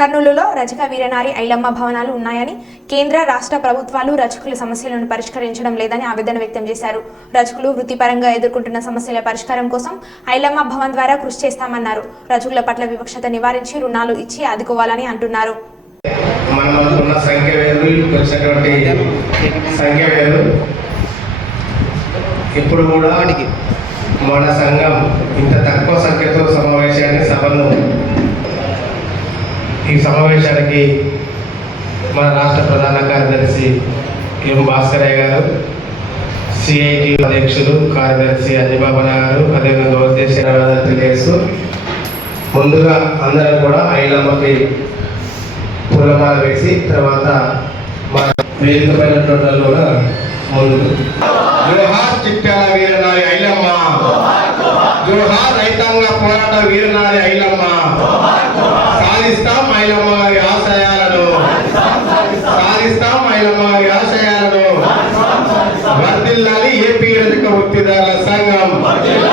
కర్నూలులో రజక వీరనారి ఐలమ్మ భవనాలు ఉన్నాయని కేంద్ర రాష్ట్ర ప్రభుత్వాలు రజకుల సమస్యలను పరిష్కరించడం లేదని ఆవేదన వ్యక్తం చేశారు. రజకులు వృత్తిపరంగా ఎదుర్కొంటున్న సమస్యల పరిష్కారం కోసం ఐలమ్మ భవన్ ద్వారా కృషి చేస్తామన్నారు. రజకుల పట్ల వివక్షత నివారించి రుణాలు ఇచ్చి ఆదుకోవాలని అంటున్నారు. ఇప్పుడు కూడా మన సంఘం ఇంత తక్కువ సంఖ్యతో సమావేశాన్ని సభను ఈ సమావేశానికి మన రాష్ట్ర ప్రధాన కార్యదర్శి ఎం భాస్కరయ్య గారు సిఐటి అధ్యక్షులు కార్యదర్శి అంజబాబన గారు అదేవిధంగా ఉద్దేశ తెలియజేస్తూ ముందుగా అందరం కూడా ఐలమ్మకి పూలమాల వేసి తర్వాత మన వేదిక పైన కూడా ముందు. జోహార్ చిట్టాల వీరనారి ఐలమ్మ. జోహార్ రైతాంగ పోరాట వీరనారి ఐలమ్మ. సాధిస్తాం ఐలమ్మ గారి ఆశయాలను. సాధిస్తాం ఐలమ్మ గారి ఆశయాలను. వర్ధిల్లాలి ఏపీ రజక వృత్తిదారుల సంఘం.